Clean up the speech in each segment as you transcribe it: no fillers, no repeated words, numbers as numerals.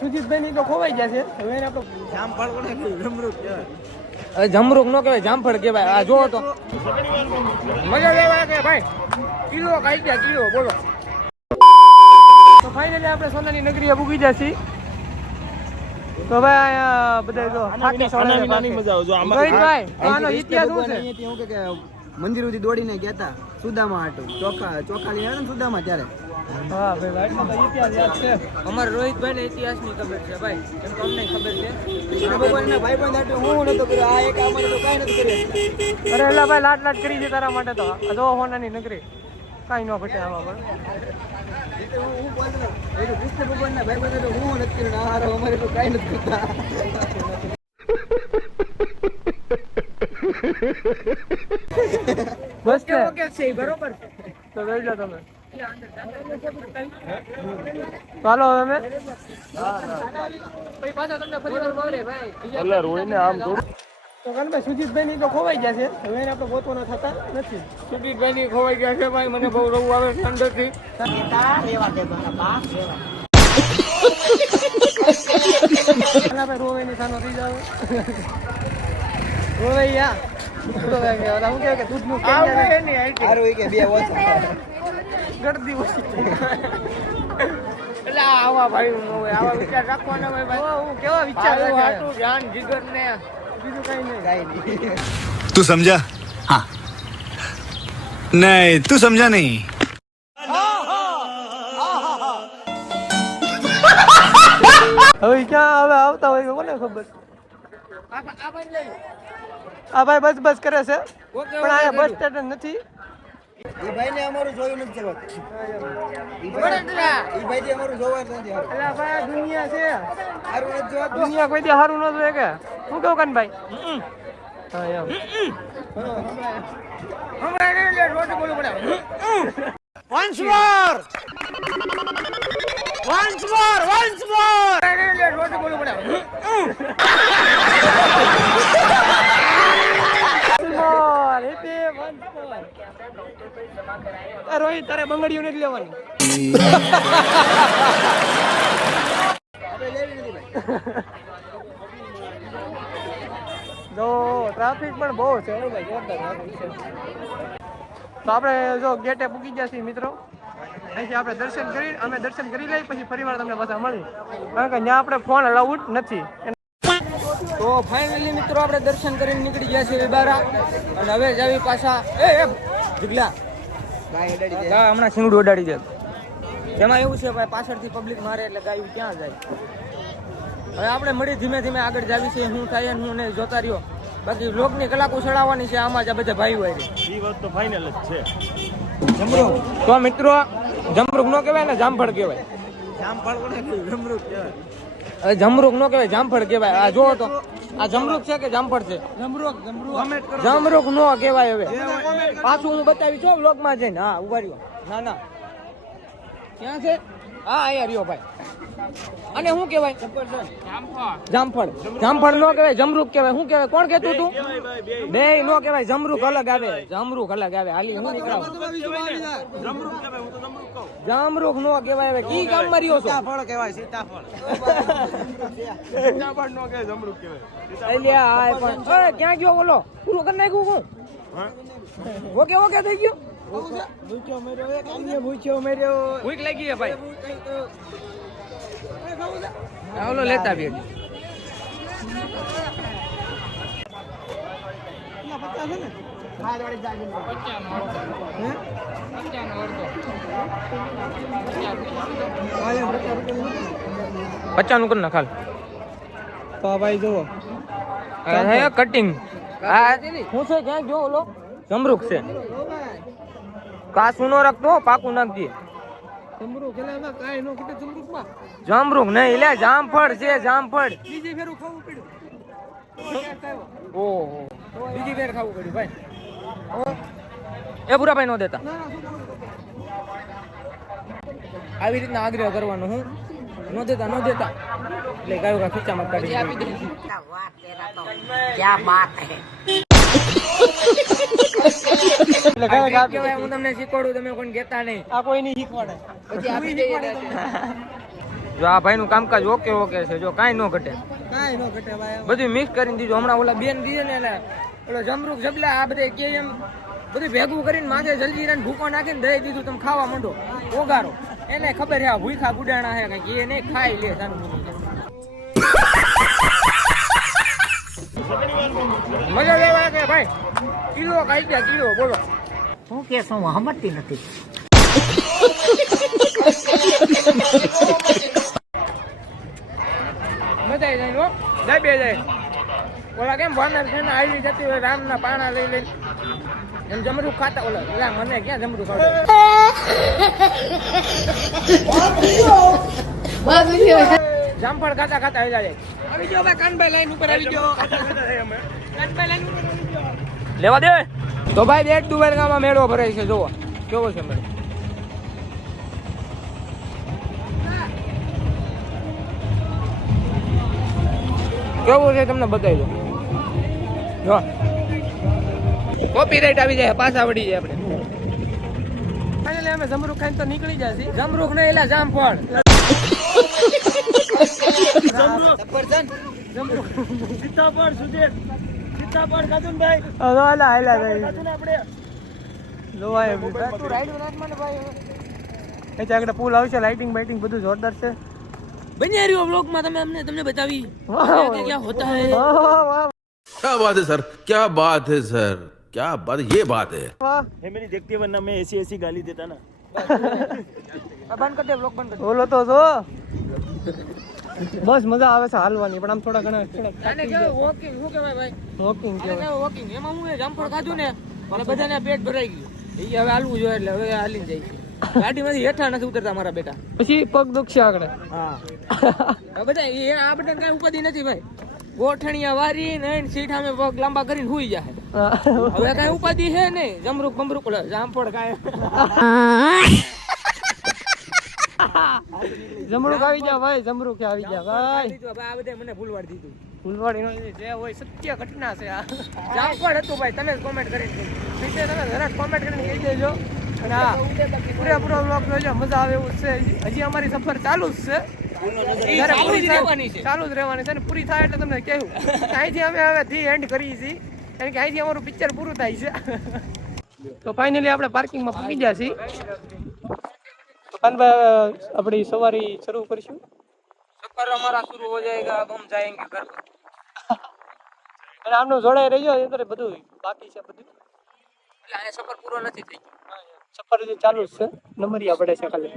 સુજીતભાઈ ની તો ખોવાઈ ગયા છે. હવે જમરૂક નો કહેવાય, જામફળ કહેવાય. આ જોવો તો મજા લેવા કે ભાઈ કિલો ખાઈ ગયા કિલો. બોલો તો ફાઇનલી આપણે સોનાની નગરીએ પૂગી ગયા છીએ. તો ભાઈ બધા જો નાની મજા આવજો. ભાઈ આનો ઇતિહાસ શું છે? મંદિર સુધી દોડીને ગયા હતા સુદામા હાટુ ચોખા લઈને આવ્યા ને સુદામા ત્યારે. હા ભાઈ એટલો તો ઇતિહાસ યાદ છે. અમારા રોહિતભાઈ ને ઇતિહાસ ની ખબર છે ભાઈ, કેમ કે અમને ખબર છે. કૃષ્ણ ભગવાનના ભાઈ બંધ હાટુ હું નતો કર્યો, આ એક અમારે તો કાંઈ નથી કર્યું. અરે એલા ભાઈ લાટ કરી છે તારા માટે. તો આ જો સોનાની નગરી કાંઈ ન ઘટે આમાં પણ. હું બોલતો કૃષ્ણ ભગવાનના ભાઈ બંધ હાટુ હું નથી કર્યું, આ અમારે તો કાંઈ નથી કરતા. બસ ને ઓકે છે બરોબર. તો જોઈ લો તમે. ચાલો હવે અમે પાછા તમને ફરી વાર મળે ભાઈ. તો કાનભાઈ સુજીતભાઈ ની તો ખોવાઈ ગયા છે. હવે એને આપણે ગોતવાના થતા નથી. સુજીતભાઈ ની ખોવાઈ ગયા છે ભાઈ. મને બહુ રવું આવે છે અંદર થી. ભાઈ રોવાની સાનો થઈ જાવ રોવૈયા. હું કે દૂધનું હારું ઈ કે બે ઓછા. ગળદી ઓછી. એટલે આવા ભાઈ આવા વિચાર રાખવાના હોય ભાઈ. હું કેવા વિચાર રાખે? હાટું ધ્યાન જીગર ને બીજું કઈ નહીં. કાંઈ નહીં. तू समझा? हाँ नहीं तू समझा नहीं. હવે ક્યાં હવે આવતા હોય કોને ખબર. આ ભાઈ બસ કરે છે પણ અહીંયા બસ સ્ટેન્ડ નથી. ઈ ભાઈને અમારું જોયું નથી જવાતું. ઈ ભાઈ અમારું જોવા જ નથી. એટલે ભાઈ દુનિયા છે, હારું નથી જોવાતું. દુનિયા કોઈ દી સારું ન જોઈએ કે શું કેવું કાન ભાઈ? હા એમ. રોજ બોલવું પડે. once more રોજ બોલવું પડે. રોહિત તારે બંગડીઓ નથી લેવાની. જો ટ્રાફિક પણ બહુ છે ભાઈ, જોરદાર ટ્રાફિક છે. તો આપણે જો ગેટે પૂકી ગયા છીએ મિત્રો. અહીંથી આપણે દર્શન કરી લઈ પછી ફરીવાર તમને પાછા મળી, કારણ કે ત્યાં આપણે ફોન અલાઉડ નથી. તો ફાઇનલી મિત્રો આપણે દર્શન કરીને નીકળી ગયા છીએ બારા. અને હવે જાવી પાછા જુગલા ગા હમણાં શીંગડું ઉડાડી દે. એમાં એવું છે ભાઈ પાછળથી પબ્લિક મારે એટલે ગાયું ક્યાં જાય. હવે આપણે મળી ધીમે ધીમે આગળ જાવી છે. શું થાય હું ને જોતા રહ્યો. બાકી લોકની કલાકો ચડાવવાની છે આમાં જ આ બધા ભાઈઓ હોય. એ વાત તો ફાઇનલ જ છે. તો મિત્રો જમરૂક નો કહેવાય ને જામફળ કહેવાય. જમરૂક કહેવાય. જમરૂક નો કહેવાય, જામફળ કહેવાય. આ જોવો તો આ જમરૂક છે કે જામફળ છે? જમરૂક નો કહેવાય. હવે પાછું હું બતાવી છું વ્લોગ માં જઈને. હા ઉભા રહ્યો. ના ક્યાં છે? હા અહીંયા રહ્યો ભાઈ. અને શું કહેવાય? જામફળ. જામફળ નો કહેવાય, જમરૂક કહેવાય. શું કહેવાય? કોણ કહેતું તું? બે નો કહેવાય, જમરૂક અલગ આવે. જમરૂક અલગ આવે. હાલી હું નીકળાવ. જામરૂક નો કહેવાય. હવે કી ગામ માં રહ્યો છો? સીતાફળ કહેવાય. સીતાફળ નો કે જમરૂક કહેવાય. ક્યાં ગયો બોલો? પૂરું કરી નાખ્યું હું. ઓકે થઈ ગયું. ભૂખ લાગી છે ભાઈ. ઓલો લેતા આવી. પચાનું કર ના ખાલ. તો ભાઈ જુઓ કટિંગ શું છે? ક્યાં ગયો ઓલો? જમરૂક છે. કાસું નો રાખતો, પાકું નાખજે. જમરૂક એટલે એમાં કાંઈ નો ઘટે જમરૂકમાં. જમરૂક નહીં એટલે જામફળ છે. જામફળ. બીજી ફેરું ખાવું પડ્યું. ઓહો બીજી ફેર ખાવું પડ્યું ભાઈ. એ પૂરા ભાઈ નો દેતા. આવી રીતના આગ્રહ કરવાનો. હું નો દેતા એટલે કયું કા ખીચામાં કાઢી આપી દે. क्या बात है એટલે ઘરે આ કહેવાય હું તમને શીખવાડું તમે કોઈ કહેતા નહીં આ કોઈ નહીં શીખવાડે પછી આપી દઈએ જો આ ભાઈનું કામકાજ ઓકે ઓકે છે જો કાંઈ ન ઘટે કાંઈ ન ઘટે ભાઈ બધું મિક્સ કરીને દીધું હમણાં ઓલા બેન દીધે ને એટલે ઓલો જમરૂક જબલા આ બધે કે એમ બધું ભેગું કરીને માથે જલ્દી ભૂકો નાખીને દઈ દીધું તમે ખાવા માંડો ઓગારો એને ખબર છે આ ભૂખા ગુડાણા છે કઈ એને ખાઈ લે મજા લેવા કે ભાઈ કિલો ખાઈ ગયા કિલો બોલો શું કેસ હું સમજતી નથી મજા આવી જાય જાય બે જાય ઓલા કેમ વાનર છે ને આવી જતી હોય રામના પાણા લઈ લઈને એમ જમરૂક ખાતા ઓલા ઓલા મને ક્યાં જમરૂક જામફળ ખાતા ખાતા આવી જાય આવી ગયો ભાઈ કાનભાઈ લાઈન ઉપર આવી ગયો કાનભાઈ લાઈન ઉપર આવી ગયો લેવા દે તો ભાઈ બેટ દુબેર ગામમાં મેળો ભરાય છે જોવો કેવો છે મેળો કેવું છે તમને બતાવી દો જો કોપીરાઈટ આવી જાય પાછા વળી જાય આપણે ફાઇનલી અમે જમરૂખ ખાઈને તો નીકળી જશે જમરૂખ ને એલા જામફળ સીતાફળ સુધી સીતાફળ ખાધું ને ભાઈ હાલા હાલા ખાધું ને આપણે જોવાય એમ તું રાઈડ બનાવમાં ને ભાઈ એ આગળ પુલ આવશે લાઇટિંગ બાઇટિંગ બધું જોરદાર છે બન્યા રહ્યો વ્લોગમાં તમે અમને તમને બતાવી કે ક્યાં હોતા હે વાહ વાહ क्या बात है सर क्या बात है सર क्या बात ये बात है વાહ ये मेरी देखती है वरना मैं ऐसी ऐसी गाली देता ना બંધ કરી દે વ્લોગ બંધ કરી બોલો તો જો બસ મજા આવે છે હાલવાની પણ આમ થોડા ઘણા આને કેવું વોકિંગ શું કહેવાય ભાઈ વોકિંગ આને કેવું વોકિંગ એમાં હું જામફળ ખાધું ને એટલે બધાને પેટ ભરાઈ ગયું એ હવે હાલવું જોઈએ એટલે હવે હાલી જાય છે ગાડીમાંથી હેઠા નથી ઉતરતા મારા બેટા પછી પગ દુખશે આગળ હા હવે બધા આ બધા કઈ ઉપાધિ નથી ભાઈ ગોઠણિયા વારી ને સીટ સામે પગ લાંબા કરીને હુઈ જાય હવે કઈ ઉપાધિ છે નહીં જમરૂક બમરૂક જામફળ કાંઈ જમરૂક આવી ગયા ભાઈ જમરૂક આવી ગયા ભાઈ આ બધા મને ભૂલવાડી દીધું ફૂલવાડી નો જે હોય સત્ય ઘટના છે આ જામફળ હતું ભાઈ તમે કોમેન્ટ કરીને નીચે તમે જરાક કોમેન્ટ કરીને કહી દેજો અને હા પૂરેપૂરો બ્લોગ જોજો મજા આવે એવું છે હજી અમારી સફર ચાલુ જ છે જ્યારે પૂરી થાય- ચાલુ જ રહેવાની છે ને પૂરી થાય એટલે તમને કહેવું અહીંથી અમે હવે ધી એન્ડ કરીએ છીએ કારણ કે અહીંથી અમારું પિક્ચર પૂરું થાય છે તો ફાઇનલી આપણે પાર્કિંગમાં પહોંચી ગયા છીએ આપણી સવારી શરૂ કરીશું सफर हमारा शुरू हो जाएगा अब हम जाएंगे घर पर અને આમનું જોડાઈ રહ્યો અંદર બધું બાકી છે બધું એટલે આ સફર પૂરો નથી થઈ સફર જે ચાલુ જ છે નંબરિયા પડે છે ખાલી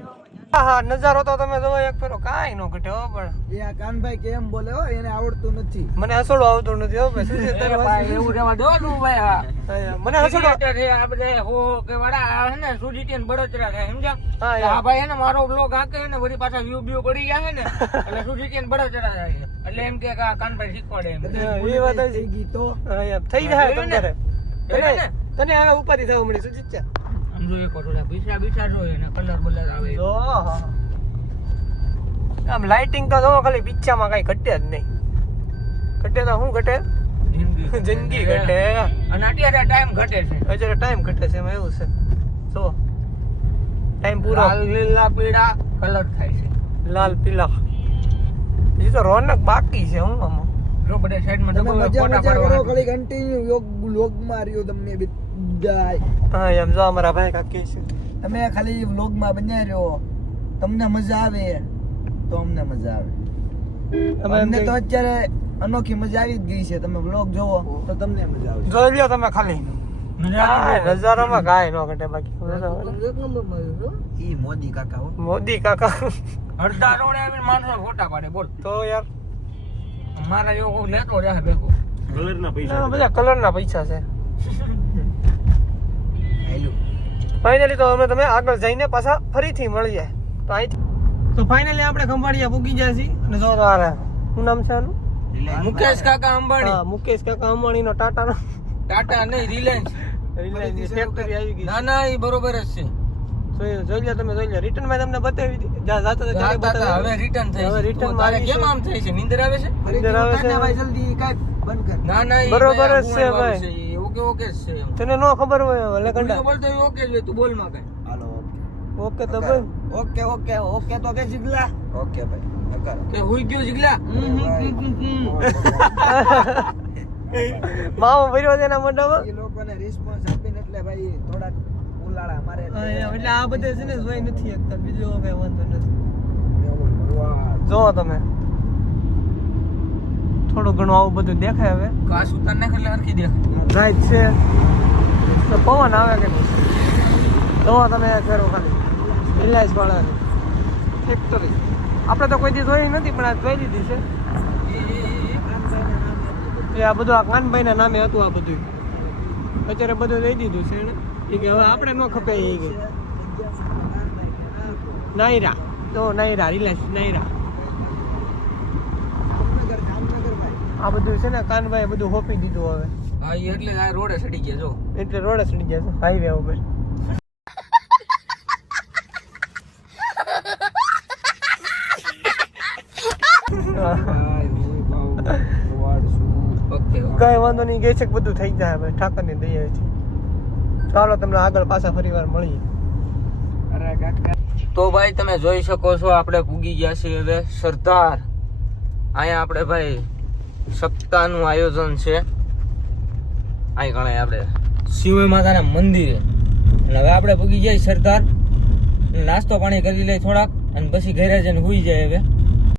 હા નજારો તો તમે જોવો એક ફેરો કાંઈ નો ઘટે હો પણ એ આ કાનભાઈ કેમ બોલે હો એને આવડતું નથી મને હસોડો આવતો નથી હો ભાઈ શું છે તારી વાત? એવું રહેવા દો તું ભાઈ હા મને હસોડો છે આપણે હો કે વડા હે ને સુજીટીન બળતરા છે સમજ્યા હા યાર. આ ભાઈ હે ને મારો બ્લોગ આકે ને વળી પાછા વ્યૂ વ્યૂ પડી ગયા છે ને એટલે સુજીટીન બળતરા થાય છે એટલે એમ કે આ કાનભાઈ શીખવાડે એમ એ વાત થઈ ગઈ તો હા યાર, થઈ જાય એવું તમારે એવું ને? તને હવે ઉપાધિ થવા મળી શું ચિત્તા સમજો એક ઓલા બીસા બીસા જોઈએ ને કલર બલર આવે જો આમ લાઇટિંગ તો જોવો ખાલી પિક્ચરમાં કઈ ઘટે જ નહીં ઘટે તો શું ઘટે જિંદગી ઘટે અને અત્યારે ટાઈમ ઘટે છે અત્યારે ટાઈમ ઘટે છે એમાં એવું છે જો ટાઈમ પૂરો લાલ લીલા પીળા કલર થાય છે લાલ પીલા એ તો રોનક બાકી છે હું આમાં જો બધા સાઈડમાં તમે ડબલ મજા ફોટા મજા કરો પાડવા ખાલી કન્ટિન્યુ વ્લોગ માં રહ્યો તમને બધાય હા એમ જો અમારા ભાઈ કાક કહે છે તમે ખાલી વ્લોગ માં બન્યા રહ્યો તમને મજા આવે તો અમને મજા આવે તમે એમ અમને તો કહી- અત્યારે અનોખી મજા આવી જ ગઈ છે તમે વ્લોગ જોવો તો તમને મજા આવે જોઈ લ્યો તમે ખાલી કાંઈ નજારામાં કાંઈ ન ઘટે બાકી ઈ મોદી કાકા હો મોદી કાકા અડધા રોડે આવીને માણસો ફોટા પાડે બોલ તો યાર મારા જેવો કોઈ લેતો રહે ભેગો ના, બધા કલરના પૈસા છે હેલો ફાઇનલી તો અમે તમે આગળ જઈને પાછા ફરીથી મળીએ તો અહીંથી તો ફાઇનલી આપણે ખંભાળિયા પૂગી ગયા છીએ અને જો તો આ શું નામ છે આનું મુકેશ કાકા અંબાણી હા મુકેશ કાકા અંબાણીનો ટાટાનો ટાટા નહીં રિલાયન્સ રિલાયન્સની ફેક્ટરી આવી ગઈ ના ના એ બરોબર જ છે જોઈ લો તમે જોઈ લો રિટર્ન માં તમને બતાવી દીધી જાતા તો ત્યારે હવે બતાવી રિટર્ન થાય હવે છે return તું તારે આવી કેમ છે. આમ થાય છે નીંદર આવે છે નીંદર આવે છે. ભાઈ જલ્દી કાઈ બંધ કર ના ના ઈ બરોબર જ ભાઈ છે આ ભાઈ. છે, ઈ એવું ઓકે ઓકે જ છે એમ. તને નો ખબર હોય એટલે તું કંટા જે બોલતો હોય ઓકે જ હોય, તું બોલ માં કઈ. હાલો ઓકે તો ભાઈ ઓકે ઓકે ઓકે તો કે જીગલા ઓકે ભાઈ નકાર કે હુઈ ગયો જીગલા. માવો ભર્યો છે એના મોઢામાં એ લોકોને રિસ્પોન્સ આપીને એટલે ભાઈ થોડાક ઉલાળા અમારે એટલે આ બધે છે ને જોઈ નથી શકતા બીજો કઈ વાંધો નથી જોવો તમે થોડું ઘણું આવું બધું દેખાય હવે કાશ ઉતાર નાખ એટલે હરખી દેખાય. રાઈટ છે તો પવન આવે કે નહીં જોવો તમે કરો ખાલી રિલાયન્સ વાળાની ફેક્ટરી આપણે તો કોઈ દી જોઈ નથી પણ આ જોઈ લીધી છે એ આ બધું આ કાનભાઈના નામે હતું આ બધું અત્યારે બધું દઈ દીધું છે એને એ કે હવે આપણે ન ખપે એ કે નાયરા તો નાયરા રિલાયન્સ નાયરા આ બધું છે ને કાનભાઈ બધું હોપી દીધું હવે હા ઈ એટલે આ રોડે ચડી ગયા જો. એટલે રોડ ચડી ગયા છે હાઈવે ઉપર ઓકે કઈ વાંધો નહીં ગઈ છે કે બધું થઈ જાય હવે ઠાકરની દઈએ છે ચાલો તમને આગળ પાછા ફરીવાર મળીએ અરે કાકા તો ભાઈ તમે જોઈ શકો છો આપણે પૂગી ગયા છીએ હવે સરદાર. અહીંયા આપણે ભાઈ સપ્તાહનું આયોજન છે. અહીં ગણાય આપણે શિવ માતાના મંદિરે. અને હવે આપણે પૂગી જાય સરદાર. નાસ્તો પાણી કરી લઈ થોડાક અને પછી ઘરે જઈને હુઈ જાય હવે.